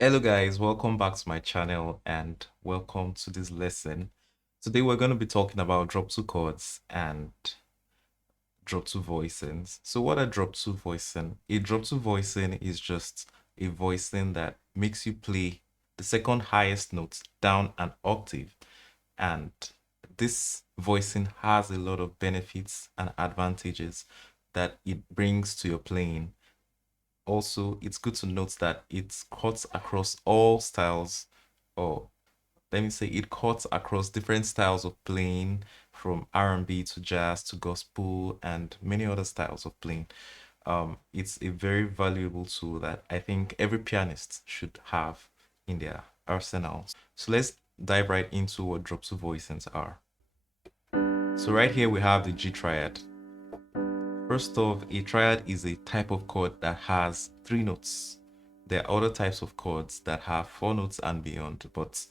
Hello guys, welcome back to my channel and welcome to this lesson. Today we're going to be talking about drop two chords and drop two voicings. So what are drop two voicing? A drop two voicing is just a voicing that makes you play the second highest notes down an octave, and this voicing has a lot of benefits and advantages that it brings to your playing. Also, it's good to note that it cuts across all styles, or let me say it cuts across different styles of playing, from R&B to jazz to gospel and many other styles of playing. It's a very valuable tool that I think every pianist should have in their arsenal. So let's dive right into what drop two voicings are. So right here we have the G triad. First off, a triad is a type of chord that has three notes. There are other types of chords that have four notes and beyond, but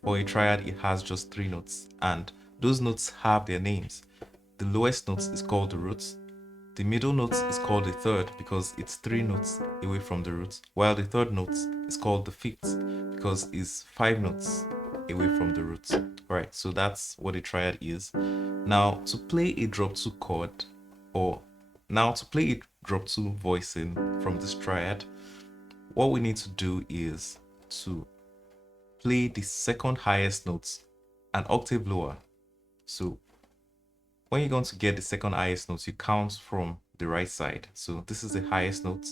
for a triad, it has just three notes, and those notes have their names. The lowest note is called the root. The middle note is called the third because it's three notes away from the root, while the third note is called the fifth because it's five notes away from the root. Right, so that's what a triad is. Now, to play a drop two chord, or now to play a drop two voicing from this triad, what we need to do is to play the second highest notes an octave lower. So when you're going to get the second highest notes, you count from the right side. So this is the highest note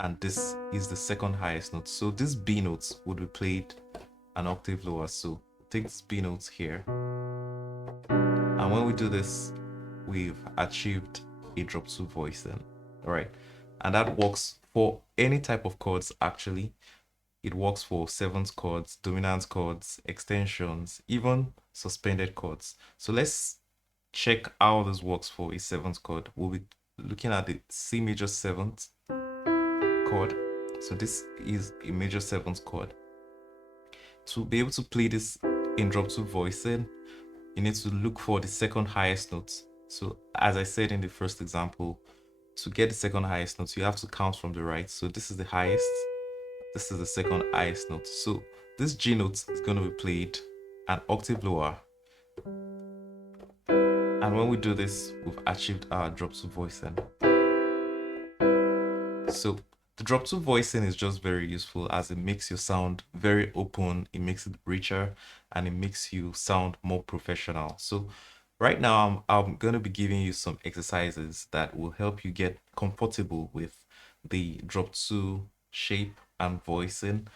and this is the second highest note. So this B notes would be played an octave lower. So take this B notes here. And when we do this, we've achieved a drop two voicing. All right. And that works for any type of chords actually. It works for seventh chords, dominant chords, extensions, even suspended chords. So let's check how this works for a seventh chord. We'll be looking at the C major seventh chord. So this is a major seventh chord. To be able to play this in drop two voicing, you need to look for the second highest note. So as I said in the first example, to get the second highest note, you have to count from the right. So this is the highest, this is the second highest note. So this G note is going to be played an octave lower. And when we do this, we've achieved our drop two voicing. So the drop two voicing is just very useful as it makes your sound very open, it makes it richer, and it makes you sound more professional. So right now I'm going to be giving you some exercises that will help you get comfortable with the drop two shape and voicing.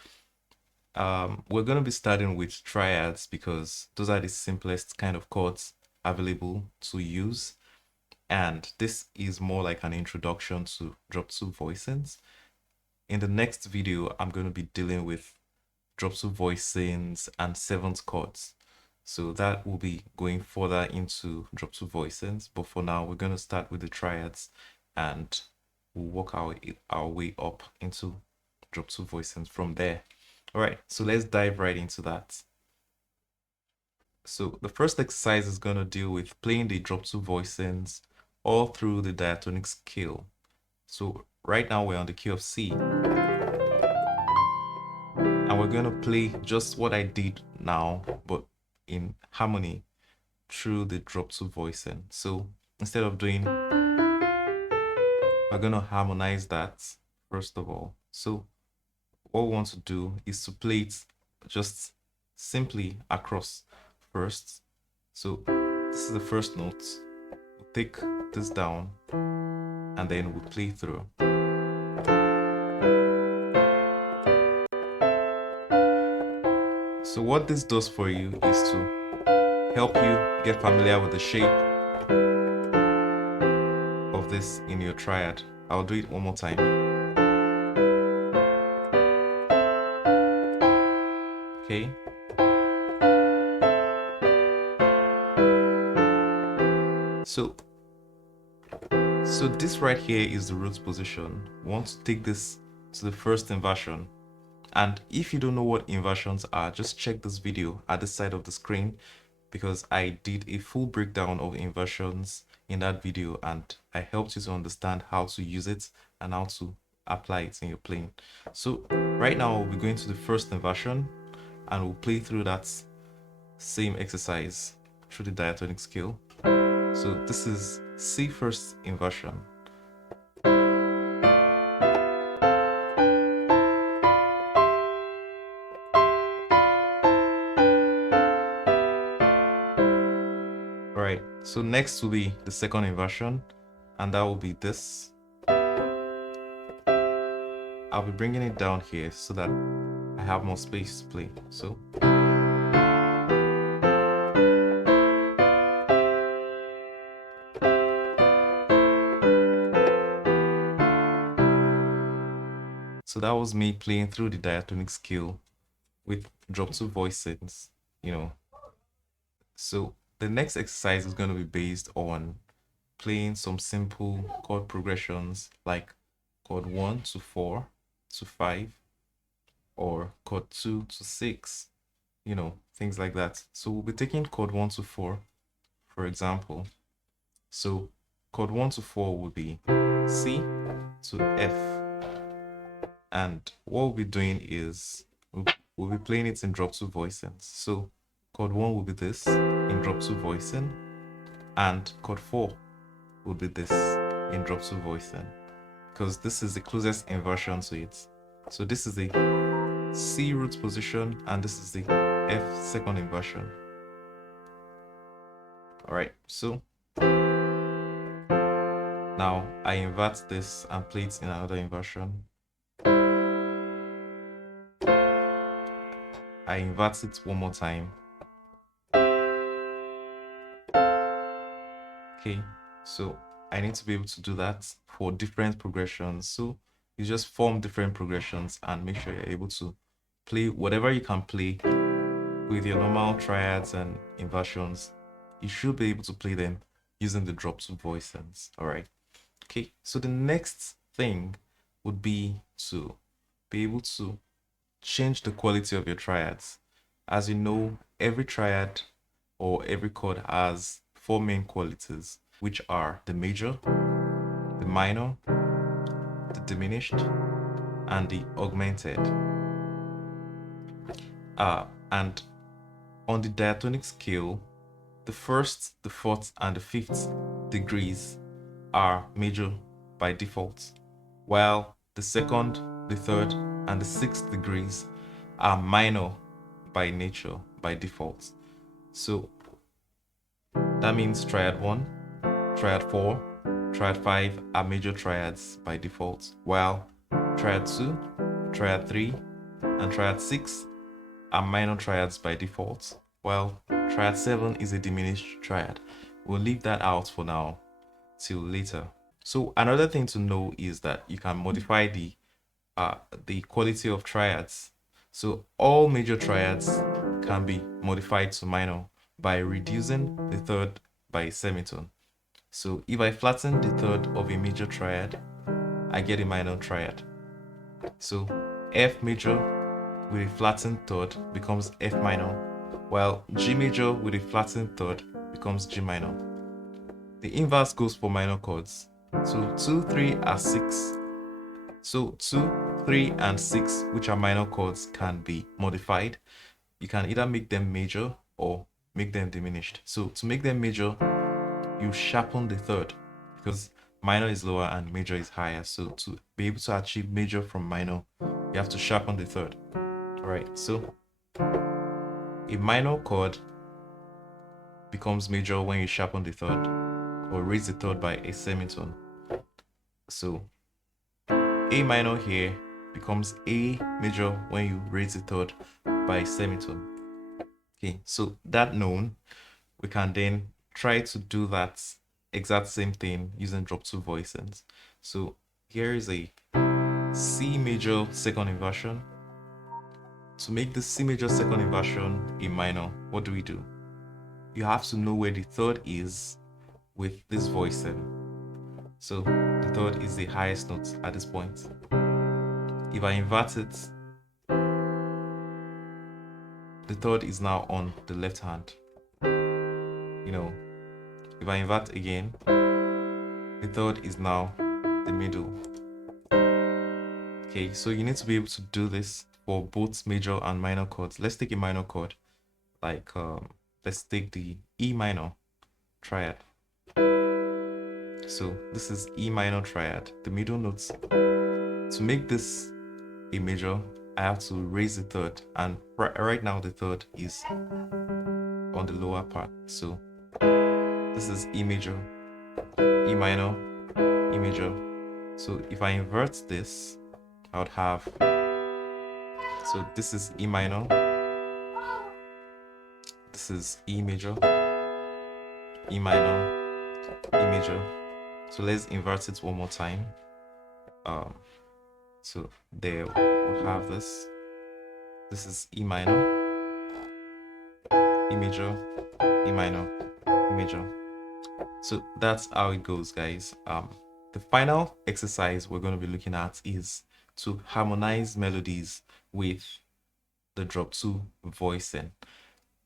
We're going to be starting with triads because those are the simplest kind of chords available to use, and this is more like an introduction to drop two voicings. In the next video, I'm going to be dealing with drop two voicings and seventh chords. So that will be going further into drop two voicings. But for now, we're going to start with the triads and we'll work our way up into drop two voicings from there. All right, so let's dive right into that. So the first exercise is going to deal with playing the drop two voicings all through the diatonic scale. So right now we're on the key of C, and we're going to play just what I did now, but in harmony through the drop two voicing. So instead of doing, we're going to harmonize that first of all. So what we want to do is to play it just simply across first. So this is the first note. We'll take this down and then we'll play through. So what this does for you is to help you get familiar with the shape of this in your triad. I'll do it one more time. Okay. So this right here is the root position. We want to take this to the first inversion. And if you don't know what inversions are, just check this video at the side of the screen because I did a full breakdown of inversions in that video and I helped you to understand how to use it and how to apply it in your playing. So right now we'll be going to the first inversion and we'll play through that same exercise through the diatonic scale. So this is C first inversion. Alright, so next will be the second inversion, and that will be this. I'll be bringing it down here so that I have more space to play. So that was me playing through the diatonic scale with drop 2 voicings, So the next exercise is going to be based on playing some simple chord progressions like chord 1 to 4 to 5 or chord 2 to 6, things like that. So we'll be taking chord 1 to 4, for example. So chord 1 to 4 will be C to F. And what we'll be doing is we'll be playing it in drop 2 voicings. So chord 1 will be this in drop 2 voicing, and chord 4 will be this in drop 2 voicing, because this is the closest inversion to it. So this is the C root position and this is the F second inversion. Alright, so now I invert this and play it in another inversion. I invert it one more time. Okay, so I need to be able to do that for different progressions. So you just form different progressions and make sure you're able to play whatever you can play with your normal triads and inversions. You should be able to play them using the drop 2 voicings. All right. Okay, so the next thing would be to be able to change the quality of your triads. As you know, every triad or every chord has 4 main qualities, which are the major, the minor, the diminished, and the augmented. And on the diatonic scale, the first, the fourth, and the fifth degrees are major by default, while the second, the third, and the sixth degrees are minor by nature, by default. So that means triad 1, triad 4, triad 5 are major triads by default, while triad 2, triad 3, and triad 6 are minor triads by default, while triad 7 is a diminished triad. We'll leave that out for now till later. So another thing to know is that you can modify the quality of triads. So all major triads can be modified to minor by reducing the third by a semitone. So if I flatten the third of a major triad, I get a minor triad. So F major with a flattened third becomes F minor, while G major with a flattened third becomes G minor. The inverse goes for minor chords. So 2, 3 are 6. So 2, 3, and 6, which are minor chords, can be modified. You can either make them major or make them diminished. So to make them major, you sharpen the third, because minor is lower and major is higher. So to be able to achieve major from minor, you have to sharpen the third. Alright, so a minor chord becomes major when you sharpen the third or raise the third by a semitone. So A minor here becomes A major when you raise the third by a semitone. Okay, so that known, we can then try to do that exact same thing using drop 2 voicings. So here is a C major second inversion. To make the C major second inversion a minor, what do? You have to know where the third is with this voicing. So the third is the highest note at this point. If I invert it, the third is now on the left hand. If I invert again, the third is now the middle. Okay, so you need to be able to do this for both major and minor chords. Let's take a minor chord, like let's take the E minor triad. So this is E minor triad, the middle notes. To make this a major, I have to raise the third, and right now the third is on the lower part. So this is E major, E minor, E major. So if I invert this, I would have, so this is E minor, this is E major, E minor, E major. So let's invert it one more time. So there we'll have this. This is E minor, E major, E minor, E major. So that's how it goes, guys. The final exercise we're going to be looking at is to harmonize melodies with the drop 2 voicing.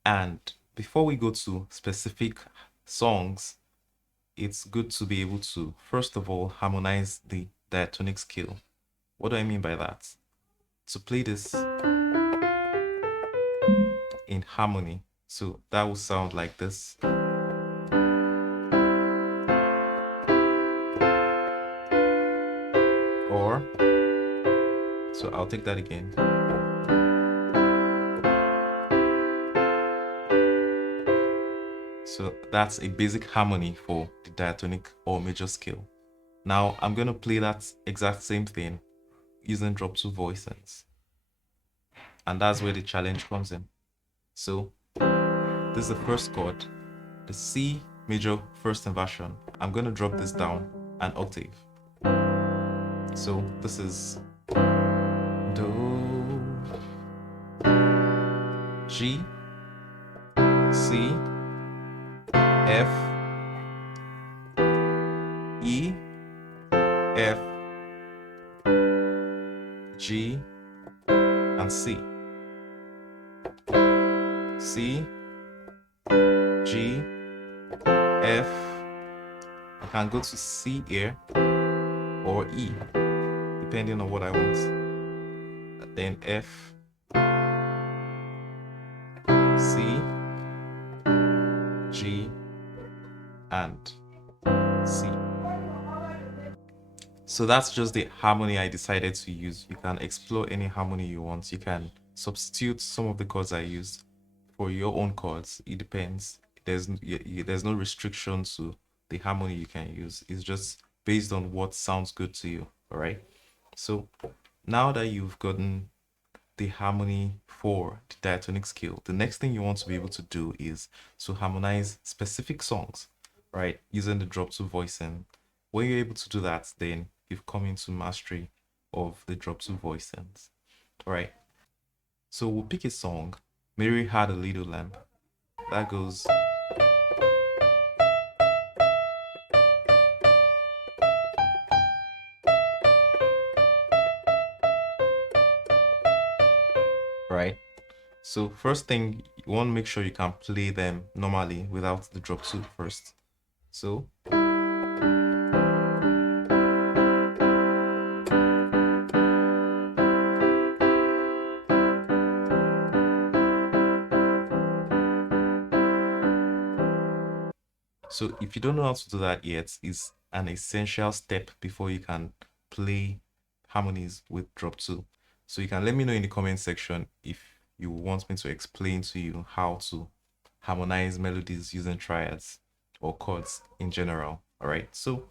And before we go to specific songs, it's good to be able to, first of all, harmonize the diatonic scale. What do I mean by that? To play this in harmony, so that will sound like this. Or, so I'll take that again. So that's a basic harmony for the diatonic or major scale. Now I'm going to play that exact same thing using drop 2 voicings. And that's where the challenge comes in. So this is the first chord, the C major first inversion. I'm going to drop this down an octave. So this is Do, G, C, F, E, F, G, and C. C, G, F. I can go to C here or E, depending on what I want. Then F, C, G, and C. So that's just the harmony I decided to use. You can explore any harmony you want. You can substitute some of the chords I used for your own chords. It depends. There's no restriction to the harmony you can use. It's just based on what sounds good to you. All right. So now that you've gotten the harmony for the diatonic scale, the next thing you want to be able to do is to harmonize specific songs, right, using the drop 2 voicing. When you're able to do that, then you've come into mastery of the drop 2 voicings. All right, so we'll pick a song, Mary Had a Little Lamb. That goes, right? So first thing, you want to make sure you can play them normally without the drop 2 first. So So if you don't know how to do that yet, it's an essential step before you can play harmonies with drop 2. So you can let me know in the comment section if you want me to explain to you how to harmonize melodies using triads or chords in general. All right. So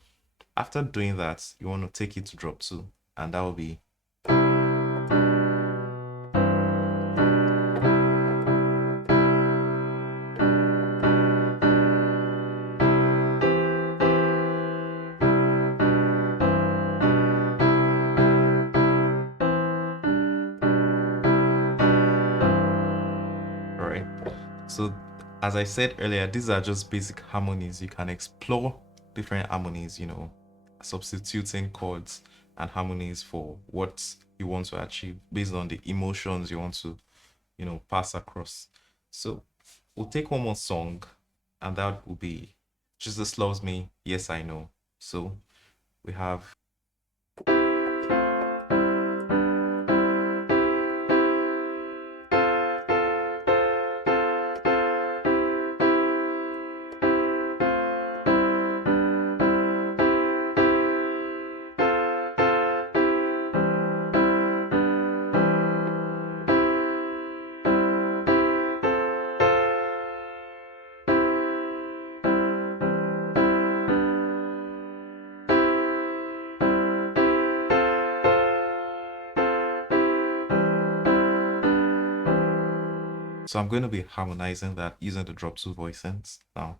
after doing that, you want to take it to drop 2, and that will be, all right. So as I said earlier, these are just basic harmonies. You can explore different harmonies, substituting chords and harmonies for what you want to achieve based on the emotions you want to, pass across. So we'll take one more song, and that will be Jesus Loves Me, Yes I Know. So we have, So I'm going to be harmonizing that using the drop 2 voicings now.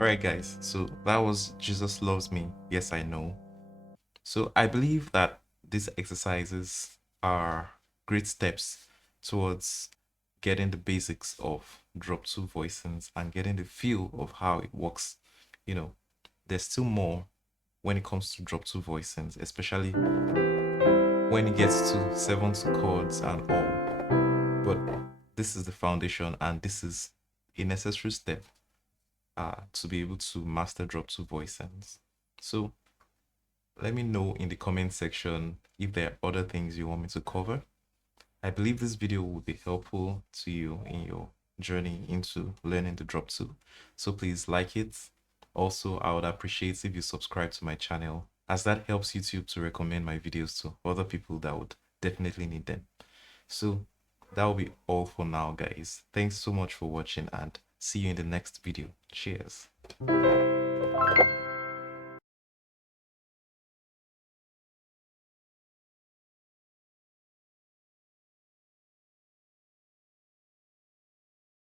Alright guys, so that was Jesus Loves Me, Yes I Know. So I believe that these exercises are great steps towards getting the basics of drop 2 voicings and getting the feel of how it works. You know, there's still more when it comes to drop 2 voicings, especially when it gets to 7th chords and all. But this is the foundation and this is a necessary step to be able to master drop 2 voicings. So let me know in the comment section if there are other things you want me to cover. I believe this video will be helpful to you in your journey into learning the drop 2. So please like it. Also, I would appreciate if you subscribe to my channel, as that helps YouTube to recommend my videos to other people that would definitely need them. So that will be all for now, guys. Thanks so much for watching and see you in the next video. Cheers.